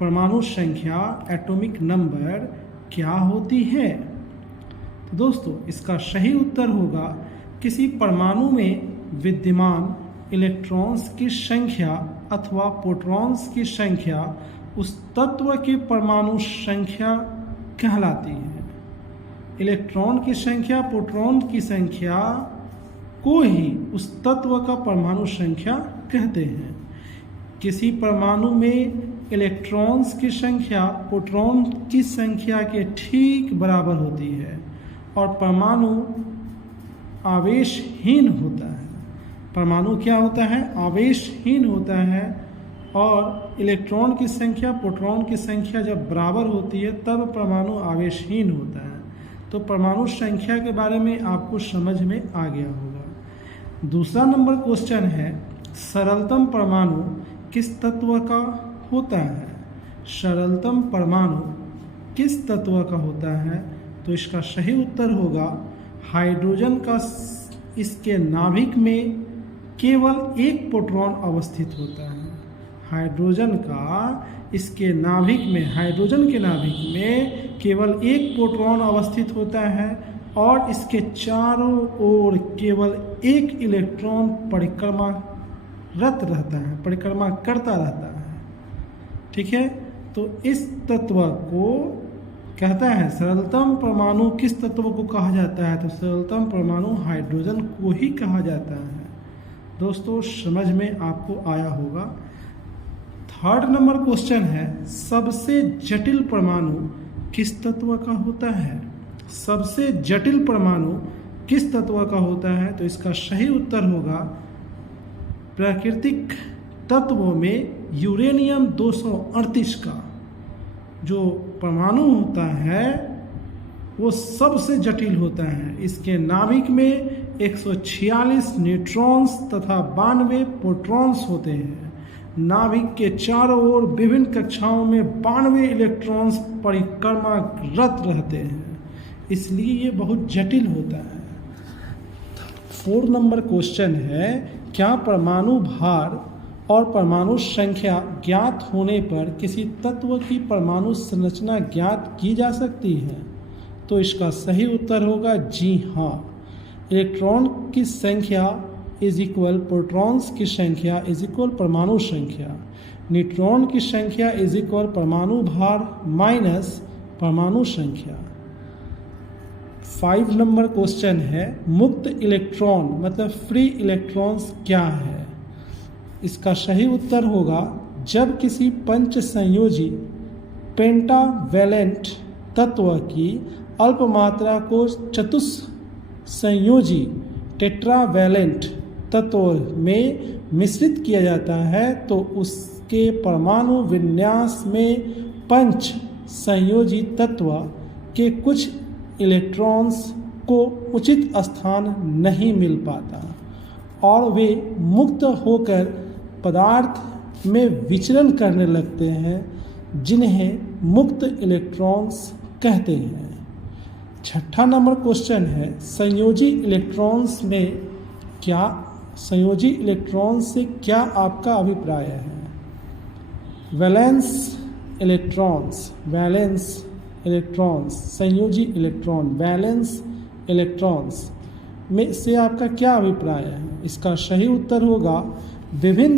परमाणु संख्या atomic number क्या होती है? तो दोस्तों इसका सही उत्तर होगा किसी परमाणु में विद्यमान इलेक्ट्रॉन्स की संख्या अथवा प्रोटॉन्स की संख्या उस तत्व की परमाणु संख्या कहलाती है। इलेक्ट्रॉन की संख्या प्रोटॉन की संख्या को ही उस तत्व का परमाणु संख्या कहते हैं। किसी परमाणु में इलेक्ट्रॉन्स की संख्या प्रोटॉन की संख्या के ठीक बराबर होती है और परमाणु आवेशहीन होता है। परमाणु क्या होता है? आवेशहीन होता है। और इलेक्ट्रॉन की संख्या प्रोटॉन की संख्या जब बराबर होती है तब परमाणु आवेशहीन होता है। तो परमाणु संख्या के बारे में आपको समझ में आ गया होगा। दूसरा नंबर क्वेश्चन है, सरलतम परमाणु किस तत्व का होता है? सरलतम परमाणु किस तत्व का होता है? तो इसका सही उत्तर होगा हाइड्रोजन का। इसके नाभिक में केवल एक प्रोटॉन अवस्थित होता है। हाइड्रोजन का इसके नाभिक में, हाइड्रोजन के नाभिक में केवल एक प्रोटॉन अवस्थित होता है और इसके चारों ओर केवल एक इलेक्ट्रॉन परिक्रमारत रहता है, परिक्रमा करता रहता है। ठीक है, तो इस तत्व को कहता है सरलतम परमाणु किस तत्व को कहा जाता है? तो सरलतम परमाणु हाइड्रोजन को ही कहा जाता है। दोस्तों समझ में आपको आया होगा। थर्ड नंबर क्वेश्चन है, सबसे जटिल परमाणु किस तत्व का होता है? सबसे जटिल परमाणु किस तत्व का होता है? तो इसका सही उत्तर होगा प्राकृतिक तत्वों में यूरेनियम 238 का जो परमाणु होता है वो सबसे जटिल होता है। इसके नाभिक में 146 न्यूट्रॉन्स तथा 92 प्रोटॉन्स होते हैं। नाभिक के चारों ओर विभिन्न कक्षाओं में 92 इलेक्ट्रॉन्स परिक्रमारत रहते हैं, इसलिए ये बहुत जटिल होता है। 4 नंबर क्वेश्चन है, क्या परमाणु भार और परमाणु संख्या ज्ञात होने पर किसी तत्व की परमाणु संरचना ज्ञात की जा सकती है? तो इसका सही उत्तर होगा जी हाँ। इलेक्ट्रॉन की संख्या इज इक्वल प्रोटॉन्स की संख्या इज इक्वल परमाणु संख्या। न्यूट्रॉन की संख्या इज इक्वल परमाणु भार माइनस परमाणु संख्या। 5 नंबर क्वेश्चन है, मुक्त इलेक्ट्रॉन मतलब फ्री इलेक्ट्रॉन्स क्या है? इसका सही उत्तर होगा जब किसी पंच संयोजी पेंटावैलेंट तत्व की अल्प मात्रा को चतुस्संयोजी टेट्रावैलेंट तत्व में मिश्रित किया जाता है तो उसके परमाणु विन्यास में पंच संयोजी तत्व के कुछ इलेक्ट्रॉन्स को उचित स्थान नहीं मिल पाता और वे मुक्त होकर पदार्थ में विचरण करने लगते हैं, जिन्हें मुक्त इलेक्ट्रॉन्स कहते हैं। 6ठा नंबर क्वेश्चन है, संयोजी इलेक्ट्रॉन्स से क्या आपका अभिप्राय है? वैलेंस इलेक्ट्रॉन्स, संयोजी इलेक्ट्रॉन, वैलेंस इलेक्ट्रॉन्स में से आपका क्या अभिप्राय है? इसका सही उत्तर होगा विभिन्न